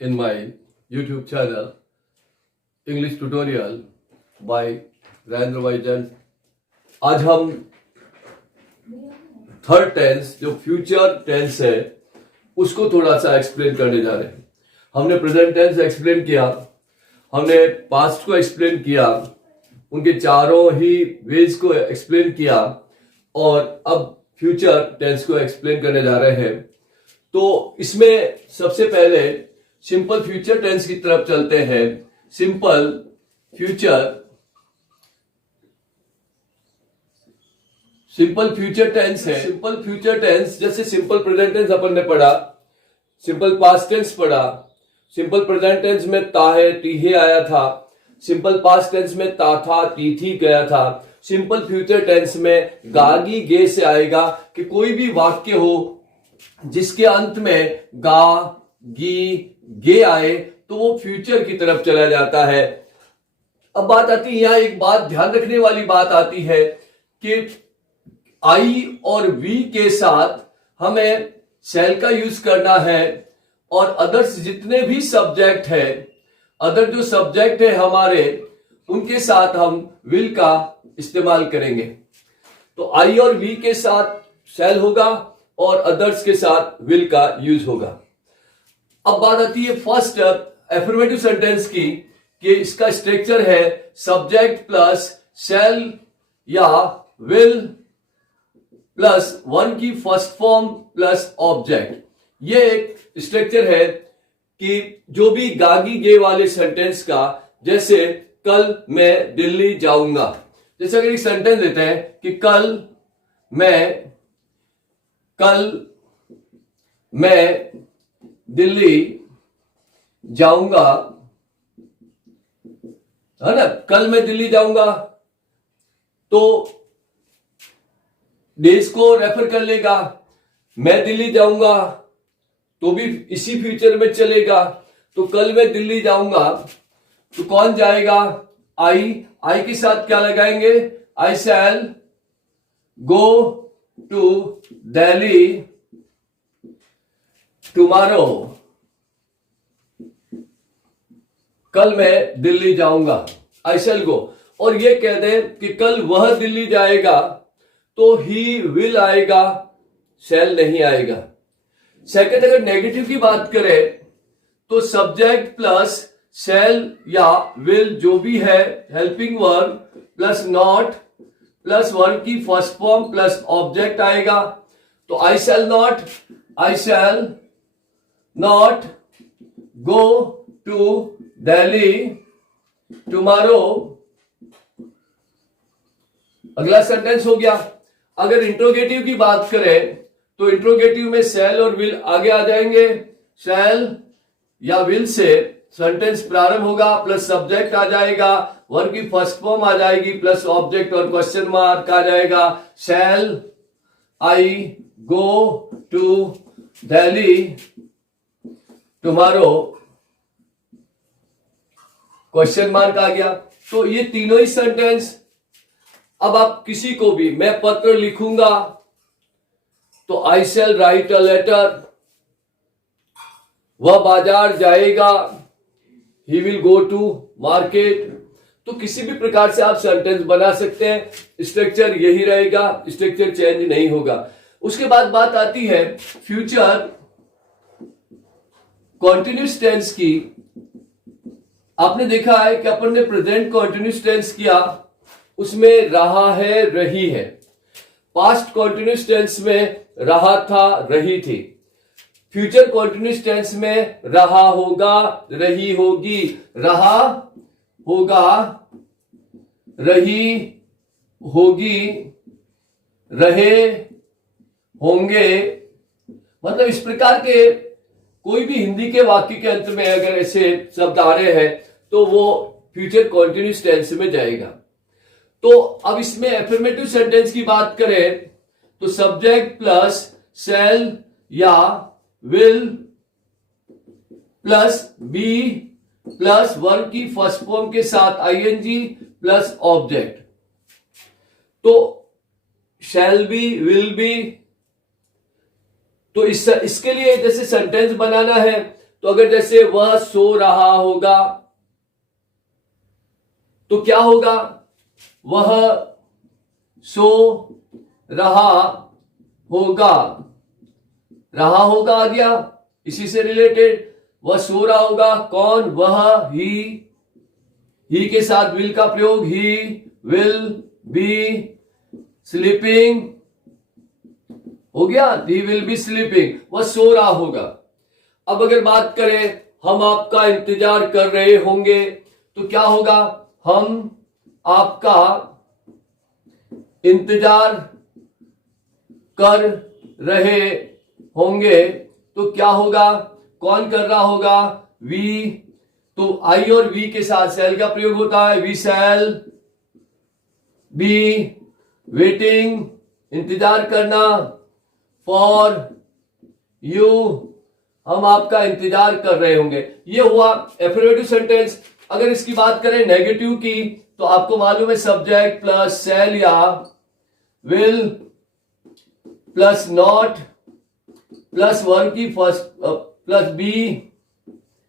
in my YouTube channel English Tutorial by Narendra Vaidyan. आज हम third tense जो future tense है उसको थोड़ा सा एक्सप्लेन करने जा रहे हैं। हमने प्रेजेंट टेंस एक्सप्लेन किया, हमने पास्ट को एक्सप्लेन किया, उनके चारों ही वेज को एक्सप्लेन किया और अब फ्यूचर टेंस को एक्सप्लेन करने जा रहे हैं। तो इसमें सबसे पहले सिंपल फ्यूचर टेंस की तरफ चलते हैं। सिंपल फ्यूचर टेंस है। सिंपल फ्यूचर टेंस जैसे सिंपल प्रेजेंट टेंस अपन ने पढ़ा, सिंपल पास्ट टेंस पढ़ा। सिंपल प्रेजेंट टेंस में ता है टी है आया था, सिंपल पास्ट टेंस में ता था टी थी गया था। सिंपल फ्यूचर टेंस में गागी गे से आएगा कि कोई भी वाक्य हो जिसके अंत में गा गी गे आए तो वो फ्यूचर की तरफ चला जाता है। अब बात आती है, यहां एक बात ध्यान रखने वाली बात आती है कि आई और वी के साथ हमें शैल का यूज करना है और अदर्स जितने भी सब्जेक्ट है, अदर जो सब्जेक्ट है हमारे, उनके साथ हम विल का इस्तेमाल करेंगे। तो आई और वी के साथ शैल होगा और अदर्स के साथ विल का यूज होगा। अब बात आती है फर्स्ट एफर्मेटिव सेंटेंस की कि इसका स्ट्रक्चर है सब्जेक्ट प्लस शैल या विल प्लस वन की फर्स्ट फॉर्म प्लस ऑब्जेक्ट। ये एक स्ट्रक्चर है कि जो भी गागी गे वाले सेंटेंस का, जैसे कल मैं दिल्ली जाऊंगा, जैसे अगर एक सेंटेंस देते हैं कि कल मैं दिल्ली जाऊंगा, है ना, कल मैं दिल्ली जाऊंगा, तो डेज को रेफर कर लेगा। मैं दिल्ली जाऊंगा तो भी इसी फ्यूचर में चलेगा। तो कल मैं दिल्ली जाऊंगा तो कौन जाएगा? आई के साथ क्या लगाएंगे? आई शैल गो टू दिल्ली टुमारो। कल मैं दिल्ली जाऊंगा, आई शैल गो। और ये कह दें कि कल वह दिल्ली जाएगा तो ही विल आएगा, शैल नहीं आएगा। सेकंड, अगर नेगेटिव की बात करें तो सब्जेक्ट प्लस शैल या विल जो भी है, helping verb plus not plus verb की फर्स्ट फॉर्म प्लस ऑब्जेक्ट आएगा। तो I shall not go to Delhi tomorrow. अगला सेंटेंस हो गया। अगर इंट्रोगेटिव की बात करें तो इंट्रोगेटिव में शैल और विल आगे आ जाएंगे। शैल या विल से सेंटेंस प्रारंभ होगा, प्लस सब्जेक्ट आ जाएगा, वर्ब की फर्स्ट फॉर्म आ जाएगी, प्लस ऑब्जेक्ट और क्वेश्चन मार्क आ जाएगा। Shall I go to Delhi tomorrow, question mark आ गया। तो ये तीनों ही सेंटेंस, अब आप किसी को भी, मैं पत्र लिखूंगा तो I shall write a letter, वह बाजार जाएगा, he will go to market. तो किसी भी प्रकार से आप सेंटेंस बना सकते हैं, स्ट्रक्चर यही रहेगा, स्ट्रक्चर चेंज नहीं होगा। उसके बाद बात आती है फ्यूचर कॉन्टिन्यूस टेंस की। आपने देखा है कि अपन ने प्रेजेंट कॉन्टिन्यूस टेंस किया, उसमें रहा है रही है। पास्ट कॉन्टिन्यूस टेंस में रहा था रही थी। फ्यूचर कॉन्टिन्यूस टेंस में रहा होगा रही होगी, रहा होगा रही होगी, रहे होंगे। मतलब इस प्रकार के कोई भी हिंदी के वाक्य के अंत में अगर ऐसे शब्द आ रहे हैं तो वो फ्यूचर कॉन्टिन्यूस टेंस में जाएगा। तो अब इसमें एफर्मेटिव सेंटेंस की बात करें तो सब्जेक्ट प्लस शैल या will plus be plus verb की फर्स्ट फॉर्म के साथ आईएनजी प्लस ऑब्जेक्ट। तो शैल बी, विल बी। तो इसके लिए जैसे सेंटेंस बनाना है तो अगर जैसे वह सो रहा होगा तो क्या होगा, वह सो रहा होगा, रहा होगा आ गया इसी से रिलेटेड। वह सो रहा होगा, कौन, वह, ही के साथ विल का प्रयोग, ही विल बी स्लीपिंग हो गया, ही विल बी स्लीपिंग, वह सो रहा होगा। अब अगर बात करें हम आपका इंतजार कर रहे होंगे तो क्या होगा, हम आपका इंतजार कर रहे होंगे तो क्या होगा, कौन कर रहा होगा, वी, तो आई और वी के साथ शैल का प्रयोग होता है, वी शैल बी वेटिंग, इंतजार करना, फॉर यू, हम आपका इंतजार कर रहे होंगे। ये हुआ एफर्मेटिव सेंटेंस। अगर इसकी बात करें नेगेटिव की तो आपको मालूम है सब्जेक्ट प्लस शैल या will plus not plus verb की first plus be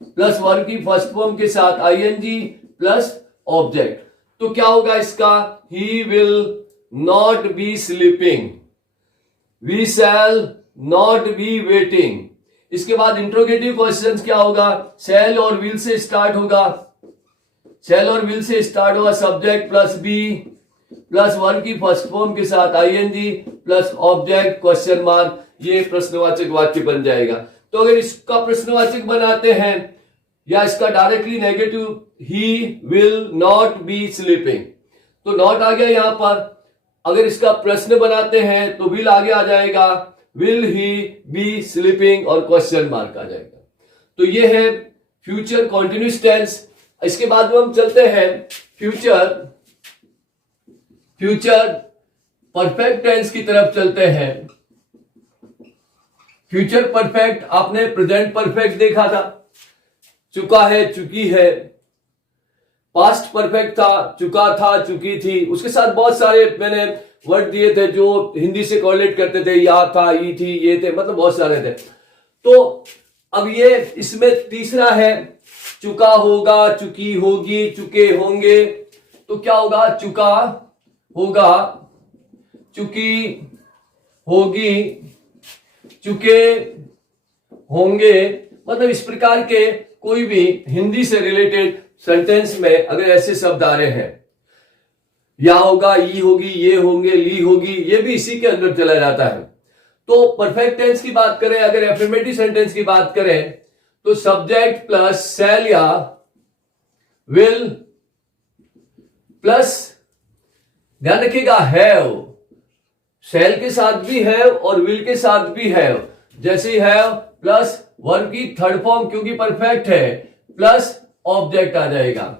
plus verb की फर्स्ट फॉर्म के साथ आईएनजी प्लस ऑब्जेक्ट। तो क्या होगा इसका, he will not be sleeping, we shall not be waiting. इसके बाद इंट्रोगेटिव क्वेश्चन क्या होगा, शैल और विल से स्टार्ट होगा, शैल और विल से स्टार्ट होगा, subject plus be plus verb की फर्स्ट फॉर्म के साथ ING plus object question mark, ये प्रश्नवाचक वाक्य बन जाएगा। तो अगर इसका प्रश्नवाचक बनाते हैं या इसका directly negative, he will not be sleeping, तो नॉट आ गया यहां पर। अगर इसका प्रश्न बनाते हैं तो विल आगे आ जाएगा, विल ही बी स्लीपिंग और क्वेश्चन मार्क आ जाएगा। तो ये है फ्यूचर कॉन्टिन्यूस टेंस। इसके बाद में हम चलते हैं फ्यूचर परफेक्ट टेंस की तरफ चलते हैं। फ्यूचर परफेक्ट आपने प्रेजेंट परफेक्ट देखा था, चुका है, चुकी है। पास्ट परफेक्ट था, चुका था, चुकी थी, उसके साथ बहुत सारे मैंने वर्ड दिए थे जो हिंदी से कोरिलेट करते थे, या था, ई थी, ये थे, मतलब बहुत सारे थे। तो अब ये इसमें तीसरा है, चुका होगा, चुकी होगी, चुके होंगे। तो क्या होगा, चुका होगा, चुकी होगी, चुके होंगे। मतलब इस प्रकार के कोई भी हिंदी से रिलेटेड सेंटेंस में अगर ऐसे शब्द आ रहे हैं, या होगा, ई होगी, ये होंगे, ली होगी, ये भी इसी के अंदर चला जाता है। तो परफेक्ट टेंस की बात करें, अगर एफर्मेटिव सेंटेंस की बात करें तो सब्जेक्ट प्लस शैल या विल प्लस, ध्यान रखिएगा, हैव, शैल के साथ भी हैव और विल के साथ भी हैव। जैसे हैव प्लस वर्ब की थर्ड फॉर्म क्योंकि परफेक्ट है, प्लस ऑब्जेक्ट आ जाएगा।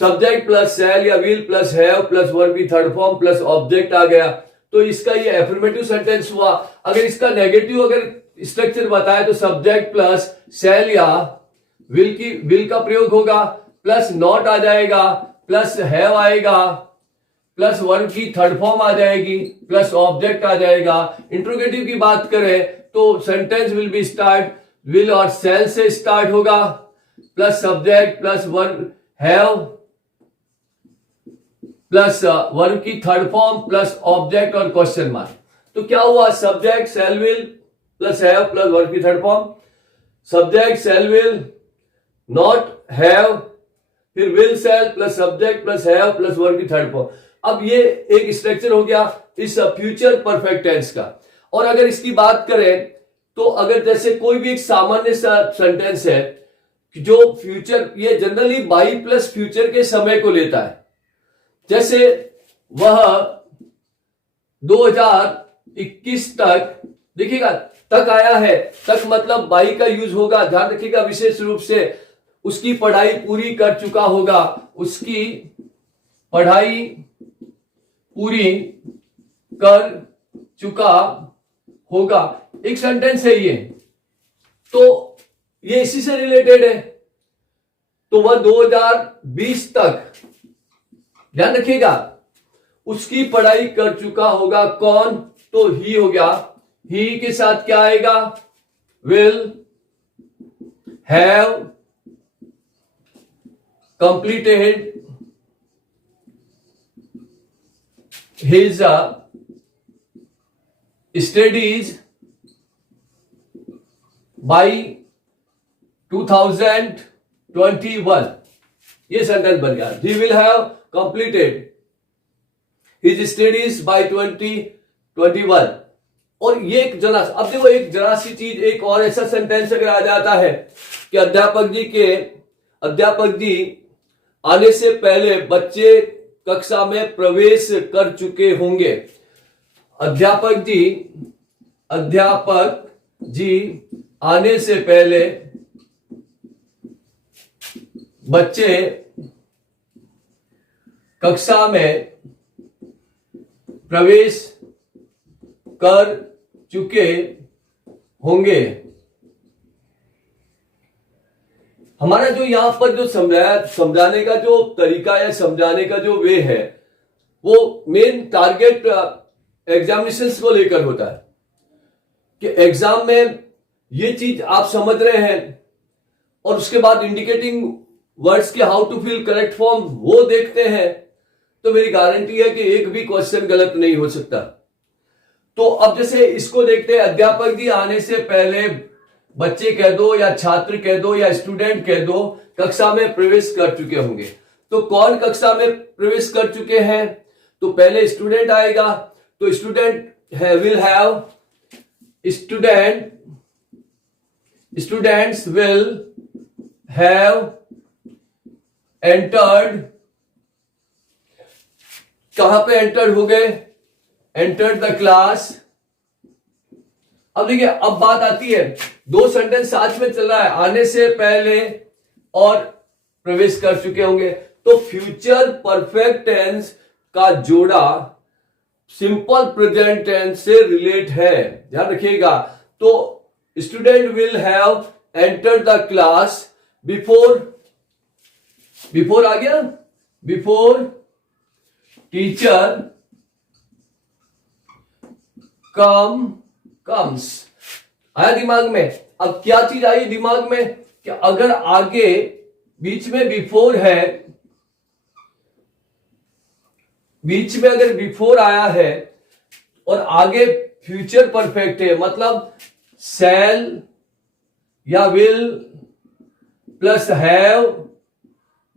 सब्जेक्ट प्लस शैल या will plus have plus verb की थर्ड फॉर्म प्लस ऑब्जेक्ट आ गया। तो इसका ये एफर्मेटिव सेंटेंस हुआ। अगर इसका नेगेटिव अगर स्ट्रक्चर बताए तो सब्जेक्ट प्लस शैल या विल का प्रयोग होगा, प्लस नॉट आ जाएगा, प्लस हैव आएगा, प्लस वर्ब की थर्ड फॉर्म आ जाएगी, प्लस ऑब्जेक्ट आ जाएगा। इंट्रोगेटिव की बात करें तो sentence will be start will और शैल से स्टार्ट होगा, plus subject plus verb have plus verb की थर्ड फॉर्म प्लस ऑब्जेक्ट और क्वेश्चन मार्क। तो क्या हुआ, subject shall will plus have plus verb की third form, subject shall will not have, फिर will shall plus subject plus have plus verb की third form. अब ये एक स्ट्रक्चर हो गया इस फ्यूचर परफेक्ट टेंस का। और अगर इसकी बात करें तो अगर जैसे कोई भी एक सामान्य सा सेंटेंस है जो फ्यूचर, ये जनरली बाई प्लस फ्यूचर के समय को लेता है। जैसे वह 2021 तक, देखिएगा तक आया है, तक मतलब बाई का यूज होगा, ध्यान रखिएगा विशेष रूप से। उसकी पढ़ाई पूरी कर चुका होगा, उसकी पढ़ाई पूरी कर चुका होगा, एक सेंटेंस है ये। तो ये इसी से रिलेटेड है। तो वह 2020 तक, ध्यान रखिएगा, उसकी पढ़ाई कर चुका होगा, कौन, तो ही हो गया। ही के साथ क्या आएगा, will have completed his studies by 2021. ये सेंटेंस बन गया. He will have completed his studies by 2021. और ये एक जरा, अब देखो एक जरा सी चीज, एक और ऐसा सेंटेंस अगर आ जाता है कि अध्यापक जी आने से पहले बच्चे कक्षा में प्रवेश कर चुके होंगे. अध्यापक जी आने से पहले बच्चे कक्षा में प्रवेश कर चुके होंगे. हमारा जो यहां पर जो समझाने का जो तरीका या समझाने का जो वे है, वो मेन टारगेट एग्जामिनेशंस को लेकर होता है कि एग्जाम में ये चीज आप समझ रहे हैं और उसके बाद इंडिकेटिंग वर्ड्स के how to fill correct form वो देखते हैं, तो मेरी गारंटी है कि एक भी क्वेश्चन गलत नहीं हो सकता. तो अब जैसे इसको देखते हैं, अध्यापक जी आने से पहले बच्चे कह दो या छात्र कह दो या स्टूडेंट कह दो कक्षा में प्रवेश कर चुके होंगे. तो कौन कक्षा में प्रवेश कर चुके हैं? तो पहले स्टूडेंट आएगा. तो student will have, students will have entered. कहां पे एंटर्ड हो गए? Entered the class. अब देखिए, अब बात आती है, दो सेंटेंस साथ में चल रहा है, आने से पहले और प्रवेश कर चुके होंगे. तो फ्यूचर परफेक्ट टेंस का जोड़ा सिंपल प्रेजेंट टेंस से रिलेट है, ध्यान रखिएगा. तो student will have entered the class before आ गया, बिफोर टीचर कम्स. आया दिमाग में? अब क्या चीज आई दिमाग में कि अगर आगे बीच में बिफोर है, बीच में अगर बिफोर आया है और आगे फ्यूचर परफेक्ट है, मतलब शैल या will plus have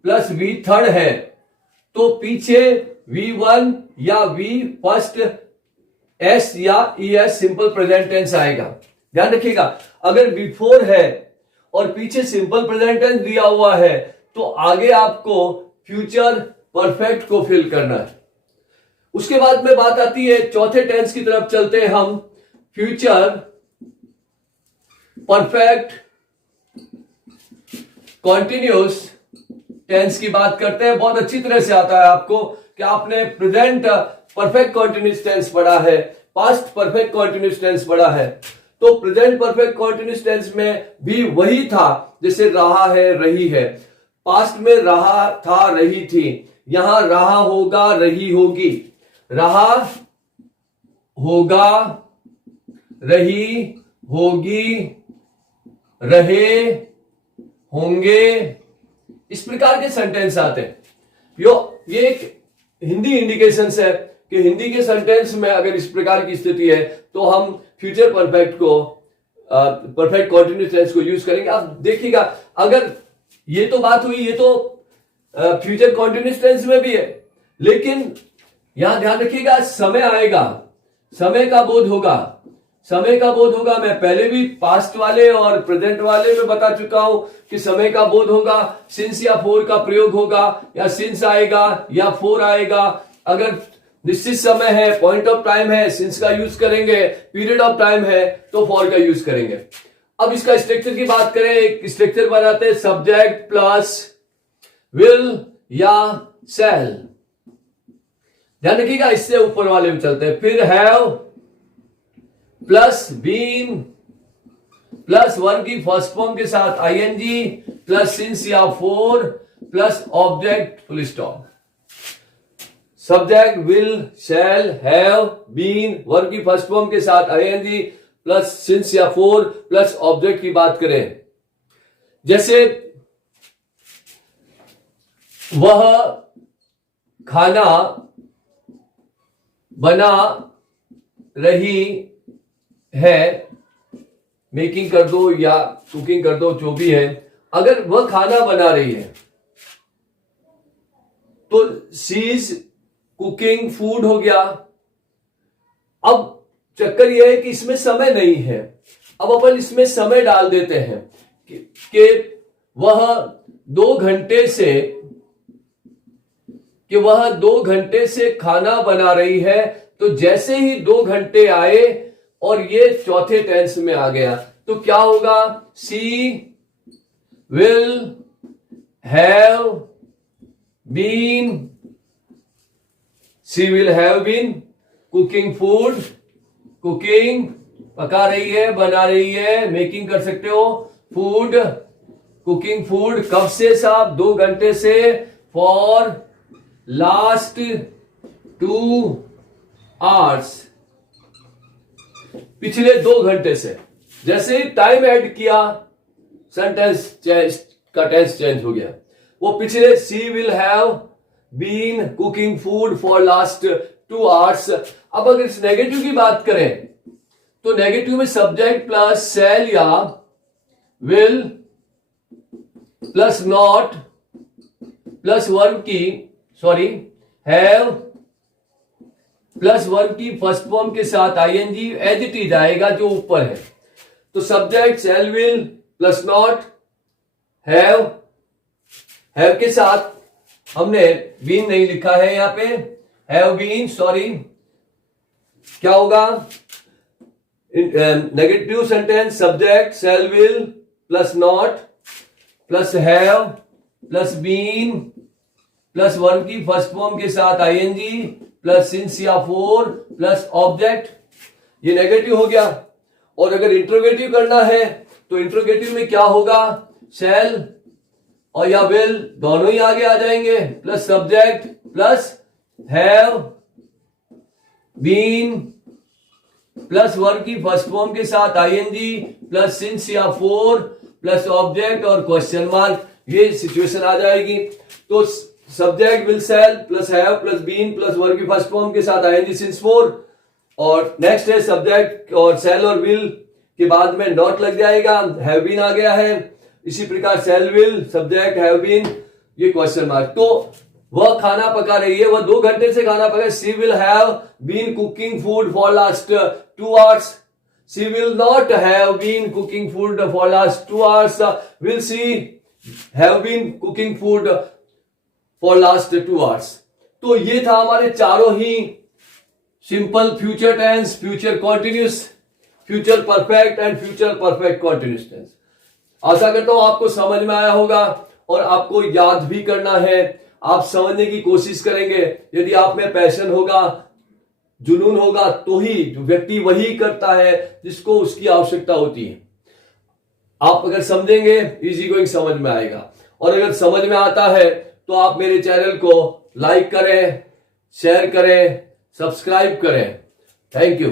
plus V third है, तो पीछे V1 या V फर्स्ट एस या ES सिंपल प्रेजेंट टेंस आएगा. ध्यान रखिएगा, अगर बिफोर है और पीछे सिंपल प्रेजेंट टेंस दिया हुआ है, तो आगे आपको फ्यूचर परफेक्ट को फिल करना है. उसके बाद में बात आती है चौथे टेंस की तरफ चलते हैं हम. फ्यूचर परफेक्ट कॉन्टिन्यूस टेंस की बात करते हैं. बहुत अच्छी तरह से आता है आपको कि आपने प्रेजेंट परफेक्ट कॉन्टिन्यूस टेंस पढ़ा है, पास्ट परफेक्ट कॉन्टिन्यूस टेंस पढ़ा है. तो प्रेजेंट परफेक्ट कॉन्टिन्यूस टेंस में भी वही था जैसे रहा है, रही है. पास्ट में रहा था, रही थी. यहां रहा होगा, रही होगी. रहा होगा, रही होगी, रहे होंगे. इस प्रकार के सेंटेंस आते हैं. ये एक हिंदी इंडिकेशंस है कि हिंदी के सेंटेंस में अगर इस प्रकार की स्थिति है तो हम फ्यूचर परफेक्ट को, परफेक्ट कॉन्टिन्यूस टेंस को यूज करेंगे. आप देखिएगा, अगर ये तो बात हुई, ये तो फ्यूचर कॉन्टिन्यूस टेंस में भी है, लेकिन यहां ध्यान रखिएगा, समय आएगा, समय का बोध होगा, समय का बोध होगा. मैं पहले भी पास्ट वाले और प्रेजेंट वाले में बता चुका हूं कि समय का बोध होगा. सिंस या फोर का प्रयोग होगा, या सिंस आएगा या फोर आएगा. अगर निश्चित समय है, पॉइंट ऑफ टाइम है, सिंस का यूज करेंगे. पीरियड ऑफ टाइम है तो फॉर का यूज करेंगे. अब इसका स्ट्रक्चर की बात करें, एक स्ट्रक्चर बनाते हैं, सब्जेक्ट प्लस विल या शैल. ध्यान रखिएगा, इससे ऊपर वाले में चलते हैं. फिर have plus been plus verb की फर्स्ट फॉर्म के साथ आईएनजी प्लस सिंस या for plus object full stop. Subject will, shall, have, been, verb की फर्स्ट फॉर्म के साथ आईएनजी प्लस सिंस या फोर प्लस ऑब्जेक्ट की बात करें. जैसे वह खाना बना रही है, मेकिंग कर दो या कुकिंग कर दो, जो भी है, अगर वह खाना बना रही है तो शी इज कुकिंग फूड हो गया। अब चक्कर यह है कि इसमें समय नहीं है, अब अपन इसमें समय डाल देते हैं कि वह 2 घंटे से खाना बना रही है। तो जैसे ही 2 घंटे आए और ये चौथे टेंस में आ गया तो क्या होगा? She will have been cooking food, cooking पका रही है, बना रही है, मेकिंग कर सकते हो, फूड, कुकिंग फूड, कब से साहब? 2 घंटे से, फॉर लास्ट 2 आवर्स, पिछले 2 घंटे से। जैसे ही टाइम ऐड किया सेंटेंस का टेंस चेंज हो गया। वो पिछले she will have been cooking food for last 2 hours. अब अगर इस नेगेटिव की बात करें तो नेगेटिव में सब्जेक्ट प्लस शैल या will plus not plus verb की हैव प्लस वर्ब की फर्स्ट फॉर्म के साथ आईएनजी एज इट इज आएगा जो ऊपर है। तो subject shall will plus not have के साथ हमने बीन नहीं लिखा है यहां पे, हैव बीन, क्या होगा? Negative sentence subject shall will plus not plus have plus been plus verb की फर्स्ट फॉर्म के साथ आईएनजी प्लस सिंस या फॉर प्लस ऑब्जेक्ट, ये नेगेटिव हो गया। और अगर इंट्रोगेटिव करना है तो इंट्रोगेटिव में क्या होगा? शैल और या विल दोनों ही आगे आ जाएंगे, plus subject plus have been plus verb की फर्स्ट फॉर्म के साथ आईएनजी प्लस सिंस या फॉर प्लस ऑब्जेक्ट और क्वेश्चन मार्क, ये सिचुएशन आ जाएगी। तो subject will shall plus have plus been plus verb की फर्स्ट फॉर्म के साथ आईएनजी सिंस फॉर, और नेक्स्ट है सब्जेक्ट और शैल और विल के बाद में नॉट लग जाएगा, हैव बीन आ गया है। इसी प्रकार shall will subject have been, ये क्वेश्चन मार्क। तो वह खाना पका रही है, वह 2 घंटे से खाना पका, she will have been cooking food for last 2 hours, she will not have been cooking food for last 2 hours, will she have been cooking food for last 2 hours. तो ये था हमारे चारों ही simple future tense, future continuous, future perfect and future perfect continuous tense. आशा करता हूं आपको समझ में आया होगा और आपको याद भी करना है, आप समझने की कोशिश करेंगे। यदि आप में पैशन होगा, जुनून होगा, तो ही व्यक्ति वही करता है जिसको उसकी आवश्यकता होती है। आप अगर समझेंगे, इजी गोइंग समझ में आएगा। और अगर समझ में आता है तो आप मेरे चैनल को लाइक करें, शेयर करें, सब्सक्राइब करें। Thank you.